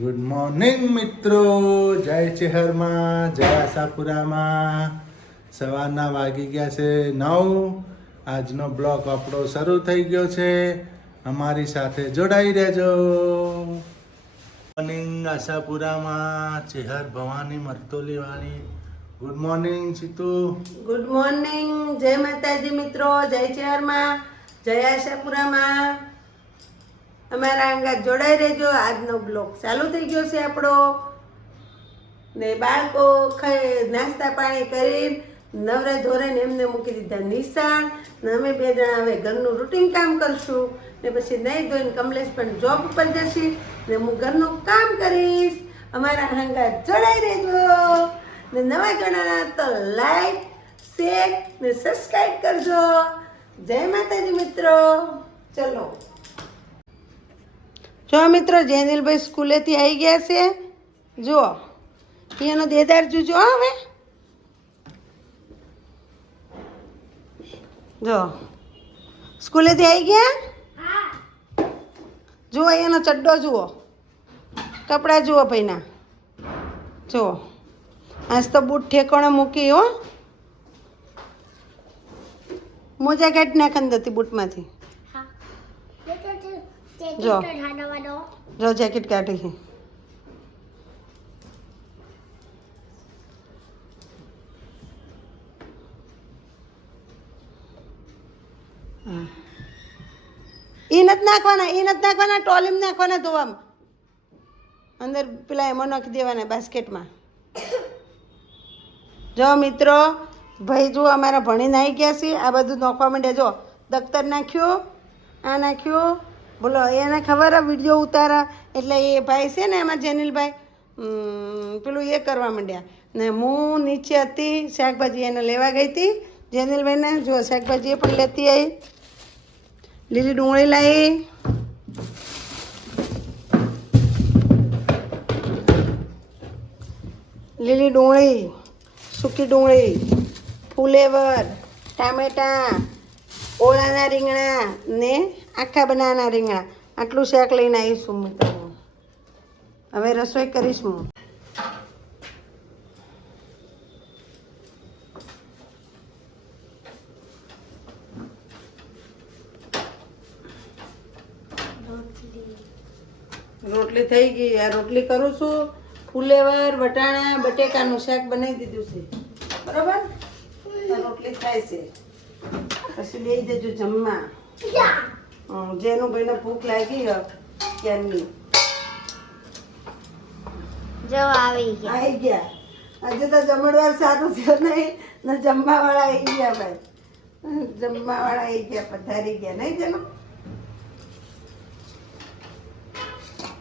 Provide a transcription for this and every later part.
Good morning મિત્રો, જય ચેહરમાં, જય આશાપુરામાં. સવારના વાગી ગયા છે 9. આજનો બ્લોગ આપણો શરૂ થઈ ગયો છે. અમારી સાથે જોડાઈ રહેજો. મોર્નિંગ આશાપુરામાં, ચેહર ભવાની મરતોલીવાળી. Good morning Situ. Good morning, જય માતાજી મિત્રો, જય ચેહરમાં, જય આશાપુરામાં. અમારા અંગાત જોડાઈ રહેજો. આજનો બ્લોગ ચાલુ થઈ ગયો છે આપણો. ને બાળકો નાસ્તા પાણી કરી નવરા ધોરણ એમને મૂકી દીધા નિશાળ. ને અમે બે જણા હવે ઘરનું રૂટીન કામ કરશું. ને પછી નહીં ધોઈને કમલેશ પણ જોબ ઉપર જશે ને હું ઘરનું કામ કરીશ. અમારા અંગાત જોડાઈ રહેજો. ને નવા જણાના તો લાઈક, શેર ને સબસ્ક્રાઈબ કરજો. જય માતાજી મિત્રો. ચલો જો મિત્રો, જેનિલભાઈ સ્કૂલેથી આવી ગયા છે. જુઓ અહીંયાનો દેદાર જોજો હવે. જો સ્કૂલેથી આવી ગયા. જુઓ અહીંયાનો ચડ્ડો જુઓ, કપડાં જુઓ ભાઈના. જુઓ આજ તો બૂટ ઠેકોણે મૂકી હો. મોજા કાઢી નાખી હતી બૂટમાંથી. જો જો જેકેટ કાઢી. એ નથી નાખવાના ટોલીમ નાખવાના ધોવામાં. અંદર પેલા એમાં નાખી દેવાના બાસ્કેટમાં. જો મિત્રો, ભાઈ જો અમારા ભણીને આવી ગયા છે. આ બધું નાખવા માંડે. જો દફતર નાખ્યું, આ નાખ્યું. બોલો એને ખબર આ વિડીયો ઉતારા એટલે એ ભાઈ છે ને એમાં જેનિલભાઈ પેલું એ કરવા માંડ્યા. ને હું નીચે હતી, શાકભાજી એને લેવા ગઈ હતી જેનિલભાઈને. જો શાકભાજી એ પણ લેતી આવી. લીલી ડુંગળી લાવી, લીલી ડુંગળી, સૂકી ડુંગળી, ફુલેવર, ટામેટાં, ઓળાના રીંગણા ને આખા બનાવવાના રીંગણા. આટલું શાક લઈને આવીશું મિત્રો. હવે રસોઈ કરીશ હું. રોટલી થઈ ગઈ. આ રોટલી કરું છું. ફુલેવર, વટાણા, બટેકાનું શાક બનાવી દીધું છે. બરાબર, રોટલી થાય છે. પછી બેસી જજો જમવા. જેનું ભાઈને ભૂખ લાગી હ ક્યારની. જો આવી ગયા. આજે તો જમણવાર સારું થયો નહીં ને જમવા વાળા આવી ગયા. ભાઈ જમવા વાળા આવી ગયા, પધારી ગયા નહીં જેનો.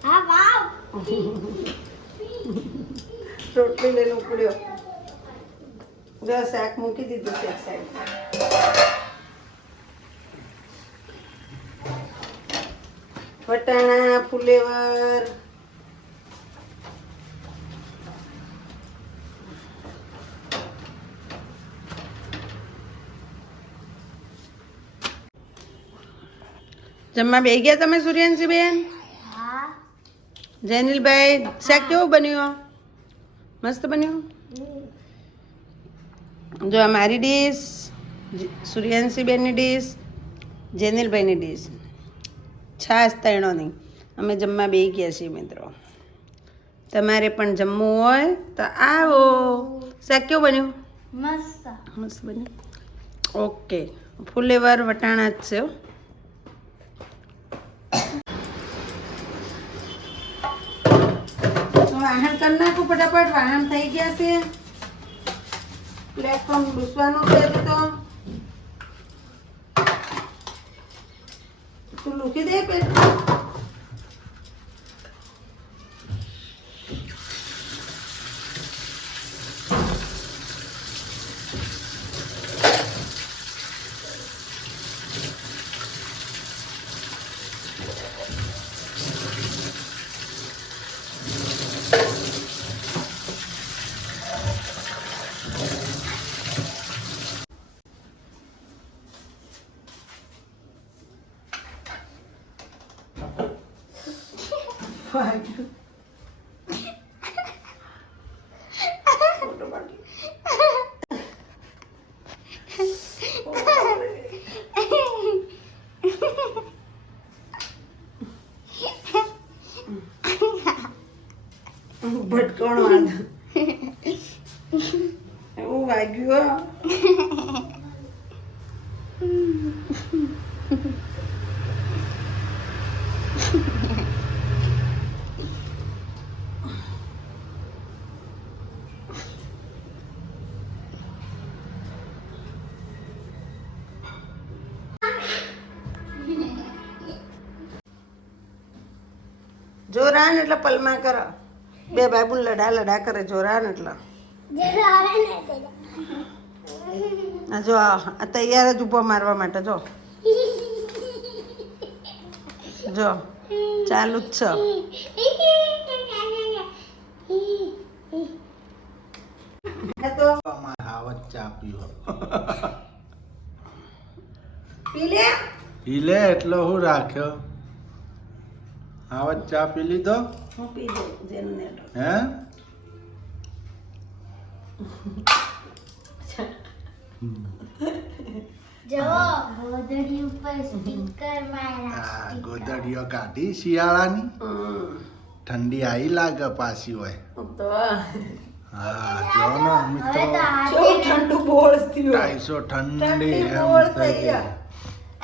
હા વાવ રોટલી લઈને ઉપડ્યો. જો શાક મૂકી દીધું છે એક સાઈડ. વટાણા, ફુલેવર, જમવા બે ગયા તમે સૂર્યાંશી બેન? હા જેનિલભાઈ શાક કેવું બન્યું? મસ્ત બન્યું. જો આ મારી ડીશ, સૂર્યાંશી બેનની ડીશ, જેનિલભાઈની ડીશ. છાશ તૈણોની. અમે જમવા બેસી ગયા છીએ મિત્રો. તમારે પણ જમવું હોય તો આવો. શાક કેવું બન્યું? મસ્ત મસ્ત બન્યું. ઓકે, ફુલેવર વટાણા જ છે. વાહન કરી નાખું ફટાફટ. વાહન થઈ ગયા છે. પ્લેટફોર્મ ડૂસવાનું છે તો તું લૂકી દે પેટ. ભટકણો આજ એવું વાગ્યું હો. જોરાન એટલે પલમાં કરો. બે બાબુ લડા લડા કરે જોરાન એટલે. આ જો આ તૈયાર જ ઊભો મારવા માટે જો જો ચાલુ જ છે. આ તો અમારે હાવજ ચા પીવો પી લે. પી લે એટલો હું રાખ્યો હાવજ ચા પી લીધો હું પી દઉં જેનું નેટો. હે જો ગોદડી ઉપર સ્ટીકર માર્યા. આ ગોદડીઓ કાઢી શિયાળાની ઠંડી આવી લાગે પાછી હોય તો હા જો ને હવે મિત્રો તો આજે કેવું ઠંડુ બોળ થયું. 250 ઠંડી ઠંડી એમ બોળ થઈ થઈ ગઈ ગયા.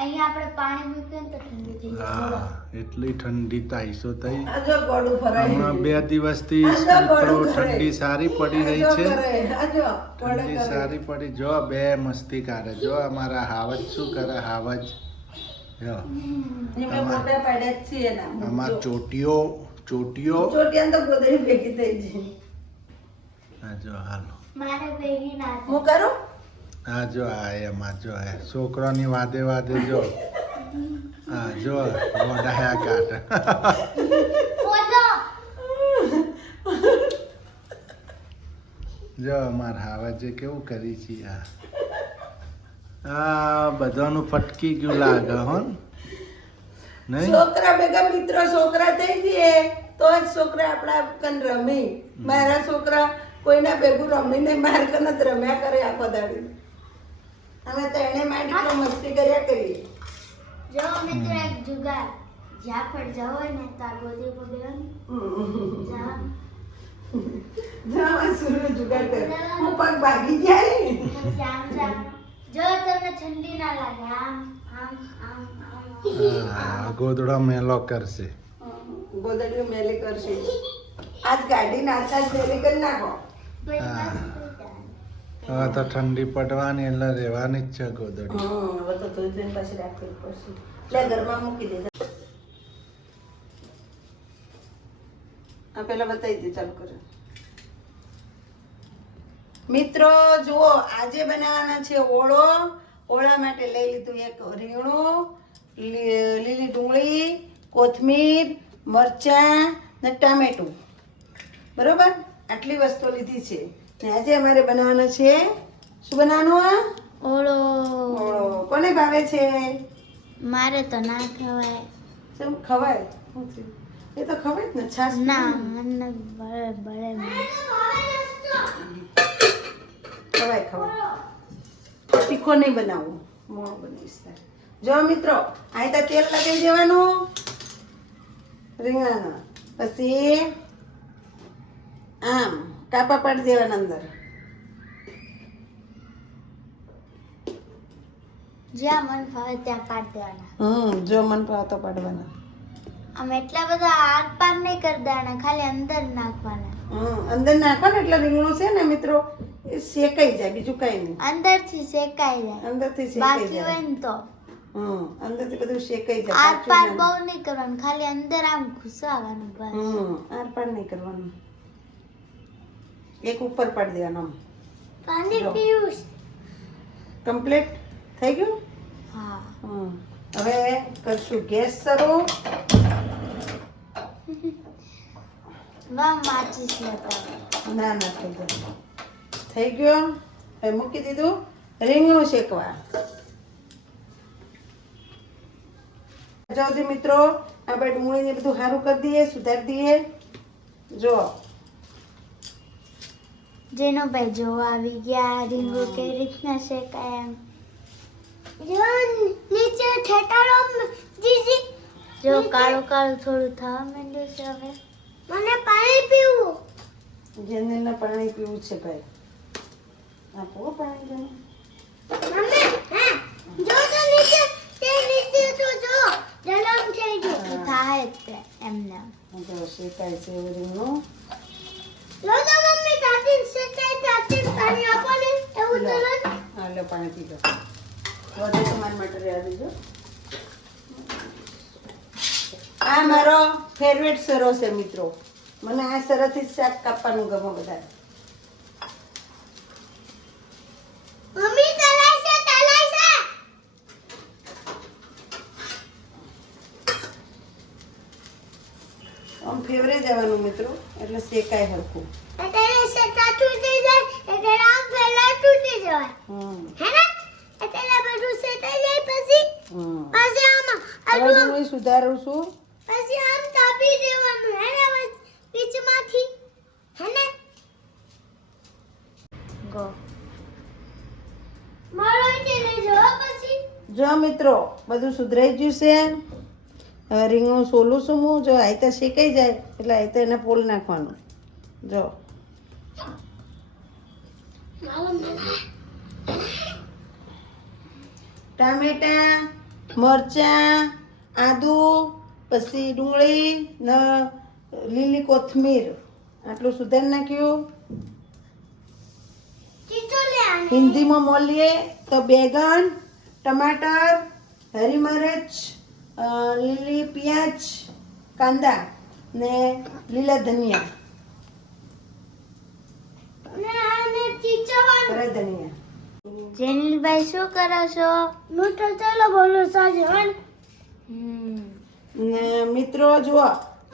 અહીંયા આપણે પાણી મૂકીએ ને તો ઠંડી થઈ જાય. હા એટલી ઠંડી 250 થઈ આ જો ગોળું ભરાય. હમણાં 2 દિવસથી આ જો મિત્રો ગોળું ભરાય. ઠંડી સારી પડી રહી આ જો છે કરે, આ જો ગોળે ઠંડી કરે. સારી પડી જો બે મસ્તી કાઢે જો અમારા હાવજ શું કરે હાવજ જો એમને મોટા પાડ્યા જ છીએ ને. અમાર જો. ચોટીઓ ચોટિયાને તો ગોદડી ભેગી થઈ ગઈ. હા જો હાલો મારે ભેગી ના થાય. હું કરું? હા જો આ એમાં જો આ છોકરાની વાદે વાદે જો હા જો ગોડાયા કાઢે ફોટો. જો અમાર હાવજે કેવું કરી છે આ બધાનું ફટકી ગયું લાગે હો નહીં છોકરા ભેગા મિત્રો છોકરા થઈ જઈએ તો જ છોકરા આપણા કન રમી. મારા છોકરા કોઈના ભેગું રમીને માર કન જ રમ્યા કરે આખો દાડી. અમે તો એને માટે તો મસ્તી કર્યા કરીએ. જો મિત્રો એક જુગાર જ્યાં પણ જાવ હોય ને તો આ ગોદી ઉપર બેવાનું. જાવ. જાવા સુરુ જુગાડ કરે. હું પગ ભાગી જાય. પછી આમ જાવ. જો તમને ઠંડી ના લાગે આમ આમ આમ આમ હા ગોદડો મેલો કરશે ગોદડીઓ મેલી કરશે. આજ ગાડી નાખતા જ મેલી કરી નાખો. હા. હવે તો ઠંડી પડવાની એટલે રહેવાની જ છે ગોદડી હવે તો ધોઈ ધોઈને પાછી રાખવી પડશે. લે ઘરમાં મૂકી દે. આ પેલા બતાવી દે ચાલુ કરે. મિત્રો જુઓ આજે બનાવવાના છે ઓળો. ઓળા માટે લઈ લીધું એક રીંગણું, લીલી ડુંગળી, કોથમીર, મરચાં ને ટામેટું. બરોબર આટલી વસ્તુ લીધી છે. ને આજે અમારે બનાવવાનો છે શું બનાવવાનું? આ ઓળો. ઓળો. કોને ભાવે છે? મારે તો ના ખવાય. શું ખવાય? શું થયું? એ તો ખવાય જ ને છાશ ના મને બળે બળે ખવાય ખવાય. તીખો નહીં બનાવવું, મોળો બનાવીશ તારે. જો મિત્રો અહીં તો તેલ લગાવી દેવાનું રીંગણાના. પછી આમ કાપા પાડી દેવાના અંદર. જ્યાં મન ફાવે ત્યાં કાઢ દેવાના. જો મન ભાવે તો પાડવાના. આમ એટલા બધા આર પાર નહીં કરી દેવાના, ખાલી અંદર નાખવાના. અંદર નાખો ને એટલે રીંગણું છે ને મિત્રો એ શેકાઈ જાય, બીજું કઈ નહીં. અંદરથી શેકાઈ જાય. અંદરથી શેકાઈ બાકી જાય. હોય ને તો અંદરથી બધું શેકાઈ જાય. આર કાચું પાર ના. બહુ નહીં કરવાનું, ખાલી અંદર આમ ઘુસાવાનું બસ. આર પાર નહીં કરવાનું. એક ઉપર પાડી દેવાનું. પાણી જો. પીવું. કમ્પ્લીટ થઈ ગયું. હા. હવે કરશું ગેસ શરૂ. વાહ માચીસ લેતા. ના ના થઈ ગયું. થઈ ગયો. હવે મૂકી દીધું રીંગણું શેકવા. જાવથી મિત્રો આપણે ડુંગળીને બધું સારું કરી દઈએ, સુધારી દઈએ. જો જેનો ભાઈ જોવા આવી ગયા રીંગો કેવી રીતના શેકાય એમ. જો નીચે ઠેકાડો જીજી. જો કાળું કાળું થોડું થવા માંડ્યું છે હવે. મને પાણી પીવું. જેને પાણી પીવું છે ભાઈ. આપો પાણી જેને. મમ્મી હા જો તો નીચે તે નીચે તો જો ગરમ થઈ ગયું થાય તે એમને જો શેકાય છે રીંગણું. લો તો મમ્મી તાતી શેકાય તાતી પાણી આપો ને એવું તો લો. હા લે પાણી પી લો. વધે તમારા માટે રહેવા દેજો. આ મારો ફેવરેટ સરો છે મિત્રો. મને આ સરથી જ શાક કાપવાનું ગમે બધા. મમ્મી તલાઈ છે આમ ફેવરે જવાનું મિત્રો એટલે શેકાય હરખું. અત્યારે શેકા તૂટી જાય એટલે આમ પહેલા તૂટી જાય હે ને એટલે બધું શેકાઈ જાય પછી પછી આમાં હવે હું સુધારું છું. પછી આમ દાબી દેવાનું હે ને બીચમાંથી હે ને ગો મારો એટલે જો પછી જો મિત્રો બધું સુધરાઈ ગયું છે. હવે રીંગણું સોલું છું હું. જો આઈતા શેકાઈ જાય એટલે આઈતા એને પોલ નાખવાનું. જો ટામેટા મરચાં આદુ પછી ડુંગળી ને લીલી કોથમીર આટલું સુધારી નાખ્યું. ચીચો લે આને હિન્દીમાં બોલીએ તો બેગન ટમાટર હરી મિર્ચ લીલી પ્યાજ કાંદા ને લીલા ધનિયા ને આને ચીચવાનું કરે ધનિયા. જેનિલભાઈ શું કરો છો હું તો ચાલો બોલો સાજો ને મિત્રો જુઓ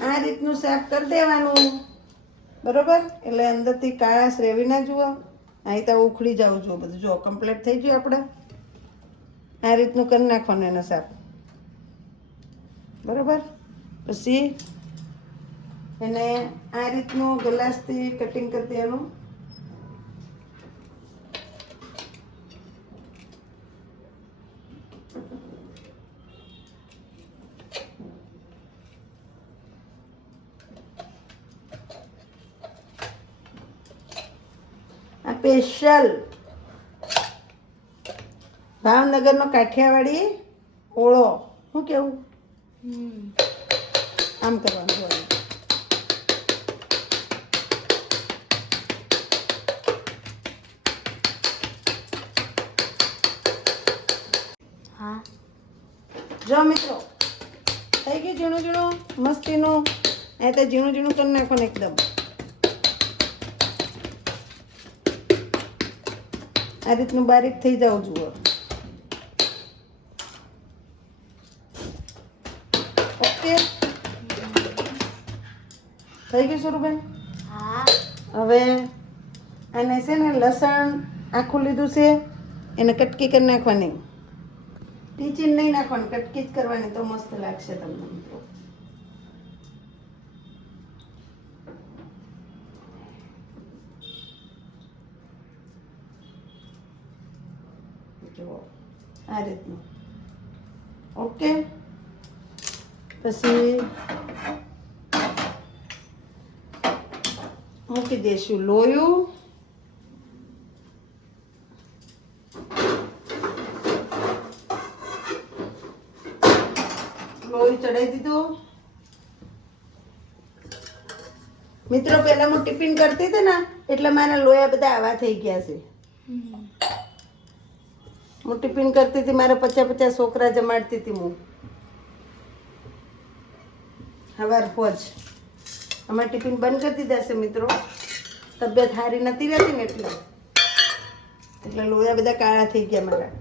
આ રીતનું શાક કરી દેવાનું બરોબર. એટલે અંદરથી કાળાશ રેવી ના જુઓ. અહીં તો ઉખડી જવું જુઓ બધું. જો કમ્પ્લીટ થઈ ગયું આપણે. આ રીતનું કરી નાખવાનું એનું શાક બરોબર. પછી એને આ રીતનું ગ્લાસથી કટિંગ કરી દેવાનું. આ સ્પેશિયલ ભાવનગરનો કાઠિયાવાડી ઓળો. શું કેવું આમ કરવાનું હોય. હા જો મિત્રો થઈ ગયું ઝીણું ઝીણું મસ્તીનું. એ તો ઝીણું ઝીણું કરી નાખવાનું એકદમ. આ રીતનું બારીક થઈ જવું જુઓ. ઓકે થઈ ગયું સુરુબેન. હા હવે આને છે ને લસણ આખું લીધું છે એને કટકી કરી નાખવાની. ટીચીને નહીં નાખવાની, કટકી જ કરવાની તો મસ્ત લાગશે તમને મિત્રો. જુઓ આ રીતનું. ઓકે પછી મૂકી દઈશું લોયું. લોહી ચડાવી દીધું. મિત્રો પહેલા હું ટિફિન કરતી હતી ને એટલે મારા લોયા બધા આવા થઈ ગયા છે. હું ટિફિન કરતી હતી, મારા 50 છોકરા જમાડતી હતી હું. હવાર પોજ અમારે ટિફિન બંધ કરી દીધા છે મિત્રો. તબિયત સારી નથી રહેતી ને એટલે લોયા બધા કાળા થઈ ગયા મારા.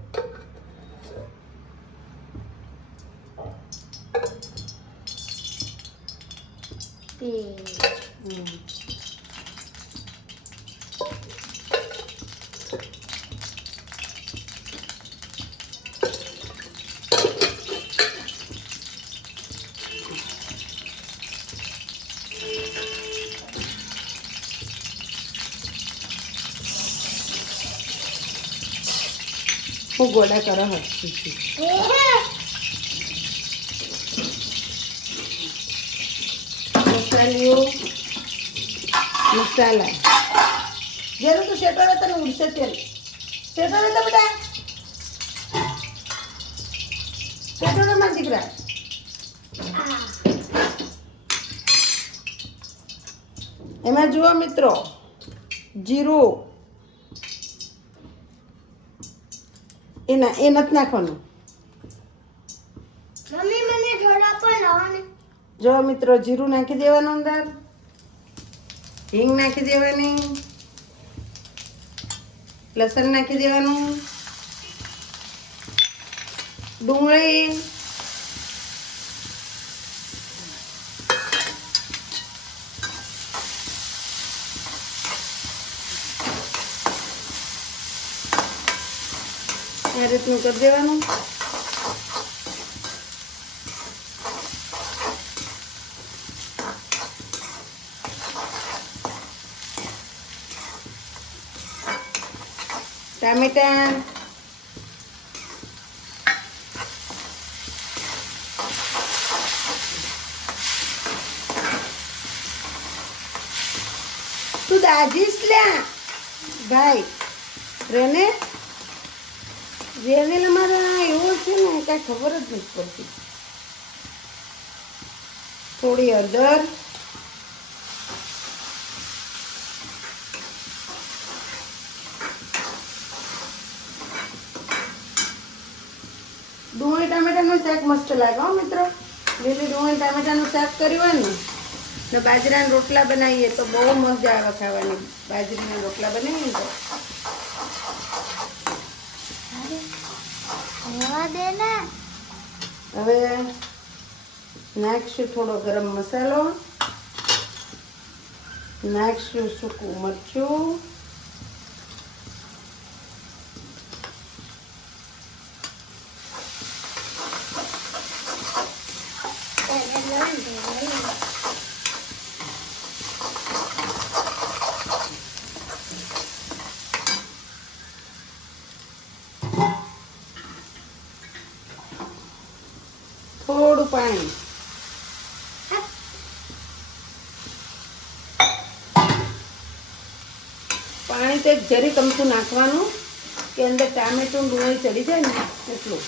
હું ગોળા કરો હસતી મસાલીઓ મસાલા જેનું તું શેટો રહે તને ઉડશે તેલ શેટો રહે તો બેટા શેટો રહે મારા દીકરા એમાં જુઓ મિત્રો જીરું એ નથી નાખવાનું મમ્મી મને થોડા પણ લાવો ને જો મિત્રો જીરું નાખી દેવાનું અંદર હિંગ નાખી દેવાની લસણ નાખી દેવાનું ડુંગળી આ રીતનું કરી દેવાનું ટામેટા તું દાજીશ લ્યા ભાઈ રેને અમારા એવો છે ને કાંઈ ખબર જ નથી પડતી થોડી હળદર ડુંગળી ટામેટાનું શાક મસ્ત લાગે હો મિત્રો લીલી ડુંગળી ટામેટાનું શાક કર્યું હોય ને બાજરાના રોટલા બનાવીએ તો બહુ મજા આવે ખાવાની બાજરીના રોટલા બનાવીએ તો હવે નાખશું થોડો ગરમ મસાલો નાખશું સૂકું મરચું થોડું પાણી પાણી તો એક જરી કમતું નાખવાનું કે અંદર ટામેટું ડુંગળી ચડી જાય ને એટલું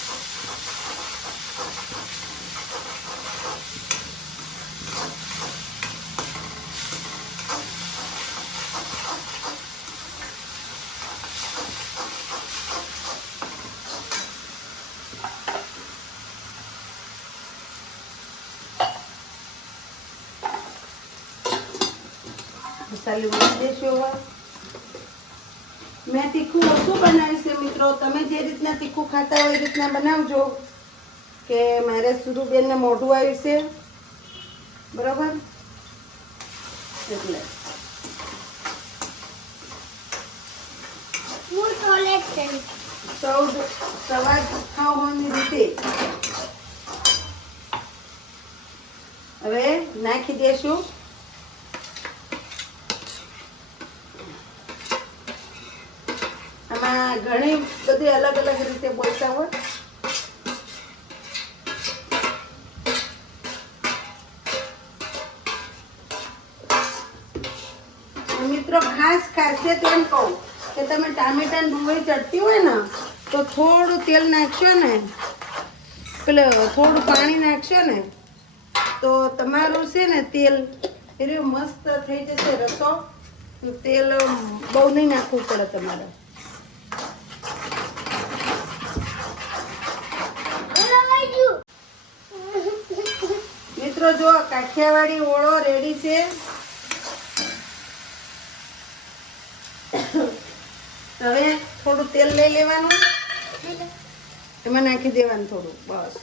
મસાલો મૂકી દેશું હવે મેં તીખું ઓછું બનાવ્યું છે મિત્રો તમે જે રીતના તીખું ખાતા હોય એ રીતના બનાવજો કે મારે સુરુબેનને મોઢું આવ્યું છે બરાબર એટલે હું ટોયલેટ કરી સવાદ ખાવાની રીતે હવે નાખી દેશું આમાં ઘણી બધી અલગ અલગ રીતે બોલતા હોય મિત્રો ખાસ ખાસિયત એમ કહું કે તમે ટામેટા ડુંગળી ચડતી હોય ને તો થોડું તેલ નાખશો ને થોડું પાણી નાખશો ને તો તમારું છે ને તેલ એ મસ્ત થઈ જશે રસો તેલ બહુ નહીં નાખવું પડે તમારે મિત્રો જો કાઠિયાવાડી ઓળો રેડી છે હવે થોડું તેલ લઈ લેવાનું એમાં નાખી દેવાનું થોડું બસ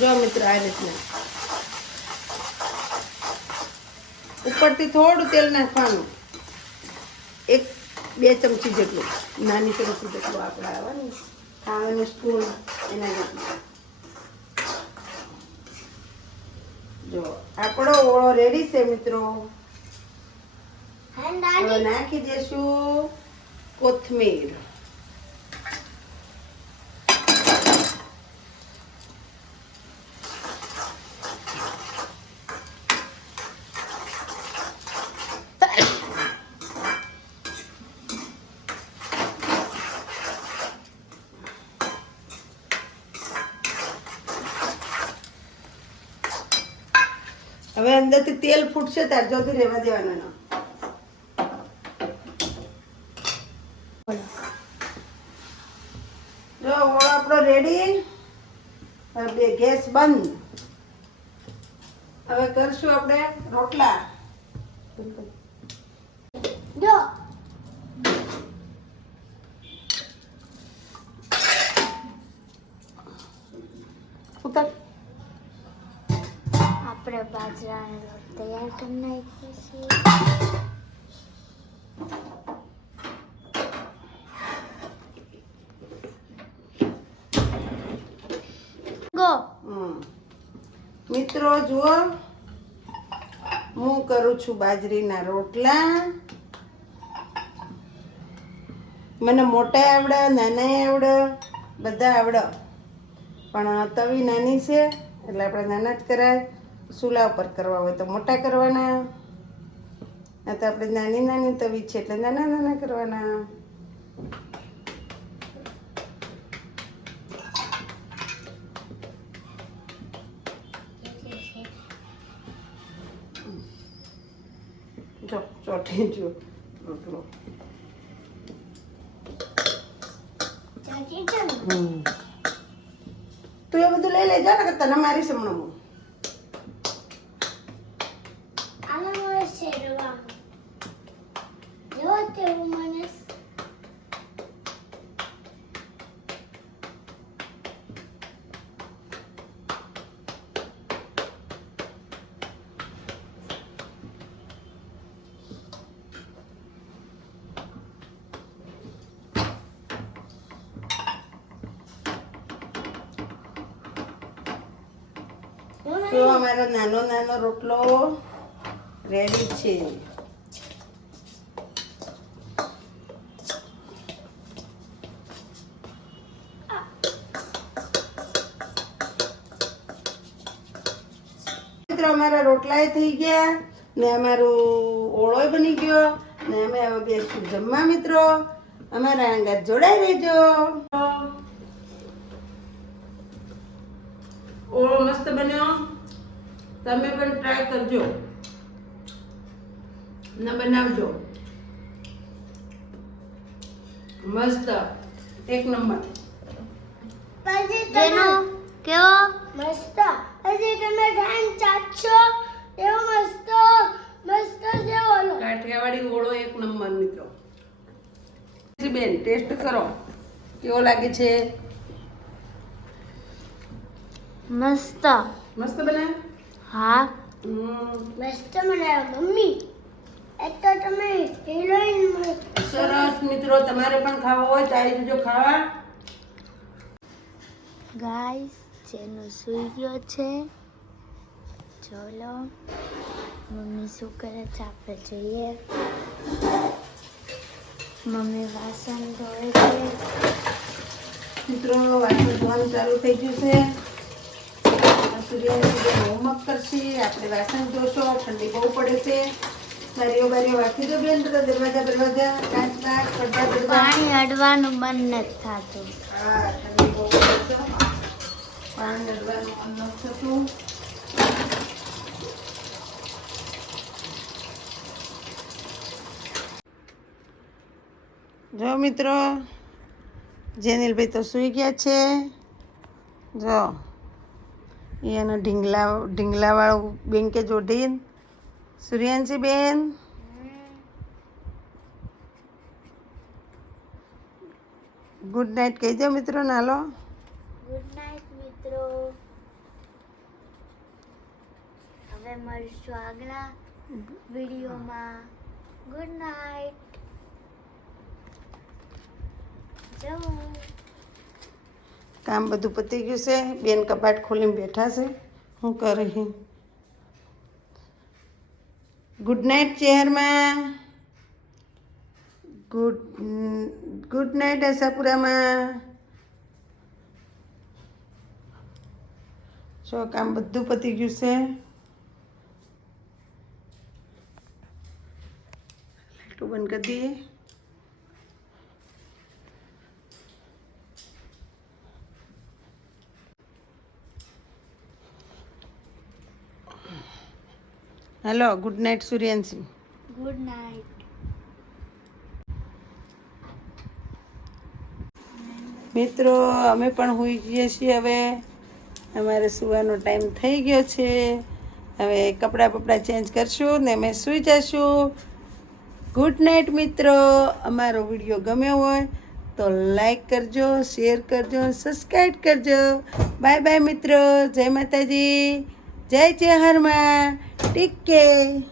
જો મિત્રો આ રીતના ઉપરથી થોડું તેલ નાખવાનું 1-2 ચમચી જેટલું નાની ચમચી જેટલું આપણે આવવાનું ખાવાની સ્પૂન એના જેટલું જો આપણો ઓળો રેડી છે મિત્રો હવે નાખી દેશું કોથમીર હવે અંદરથી તેલ ફૂટશે ત્યાર સુધી રહેવા દેવાના ના. જો ઓળો આપણો રેડી. હવે બે ગેસ બંધ. હવે કરશું આપણે રોટલા. જો ઉતાર. આપણે બાજરાનો લોટ તૈયાર કરી નાખ્યો છે. ગો મિત્રો જુઓ, હું કરું છું બાજરીના રોટલા. મને મોટા આવડે, નાના આવડે, બધા આવડે, પણ તવી નાની છે એટલે આપણે નાના જ કરાય. ચૂલા ઉપર કરવા હોય તો મોટા કરવાના. આ તો આપણે નાની નાની તવી છે એટલે નાના નાના કરવાના. જો ચોટી જો રોટલો. ચાચી ચાલો તું એ બધું લઈ લેજો ને કે તને મારી સમણું. આને મને શેરવા જો તેવું મને તો અમારો નાનો નાનો રોટલો રેડી છે. મિત્રો અમારા રોટલાય થઈ ગયા ને અમારું ઓળોય બની ગયો ને અમે હવે બેસું જમવા. મિત્રો અમારા આંગા જોડાઈ રહેજો. ઓળો મસ્ત બન્યો. તમે પણ ટ્રાય કરજો ને બનાવજો. મસ્ત એક નંબર. પછી જેનો કેવો મસ્ત પછી તમે ધાન ચાચો એવો મસ્ત મસ્ત જેવો લો કાઠિયાવાડી ઓળો એક નંબર. મિત્રો બેન ટેસ્ટ કરો કેવો લાગે છે. મસ્ત મસ્ત બને. હા મસ્ત બનાવ્યો મમ્મી. એક તો તમે હિરોઈન સરસ. મિત્રો તમારે પણ ખાવો હોય તો આવી જજો ખાવા. ગાઈસ જેનો સૂઈ ગયો છે. ચલો મમ્મી શું કરે છે આપણે જોઈએ. મમ્મી વાસણ ધોવે છે. મિત્રો વાસણ ધોવાનું ચાલુ થઈ ગયું છે. હોમવર્ક કરશે. આપણે વાસણ ધોશો. ઠંડી બહુ પડે છે. બારીઓ વાંચી દો બેન. બધા દરવાજા કાચ પડદા પડદા. પાણી અડવાનું બંધ નથી થતું. હા ઠંડી બહુ પડે છે. પાણી અડવાનું બંધ નથી થતું. જો મિત્રો જેનિલભાઈ તો સૂઈ ગયા છે. જો એનો ઢીંગલાવાળું બેંકે જોડીને. સૂર્યાંશી બેન ગુડ નાઇટ કહી દો મિત્રો. નાલો ગુડ નાઇટ મિત્રો. હવે મળીશું આગલા વિડીયોમાં. Good night. કામ બધું પતી ગયું છે. બેન કબાટ ખોલીને બેઠા છે. શું કરે છે? ગુડ નાઇટ ચેરમાં. ગુડ નાઇટ આશાપુરામાં. જો કામ બધું પતી ગયું છે. લાઈટો બંધ કરી દઈએ. હાલો good night Suryanshi. Good night. મિત્રો અમે પણ સૂઈ જઈએ છીએ હવે. અમારે સૂવાનો ટાઈમ થઈ ગયો છે. હવે કપડાં ચેન્જ કરશું ને અમે સૂઈ જશું. ગુડ નાઇટ મિત્રો. અમારો વિડીયો ગમ્યો હોય તો લાઈક કરજો, શેર કરજો, સબસ્ક્રાઈબ કરજો. બાય બાય મિત્રો. જય માતાજી, જય હરમાં. Take care.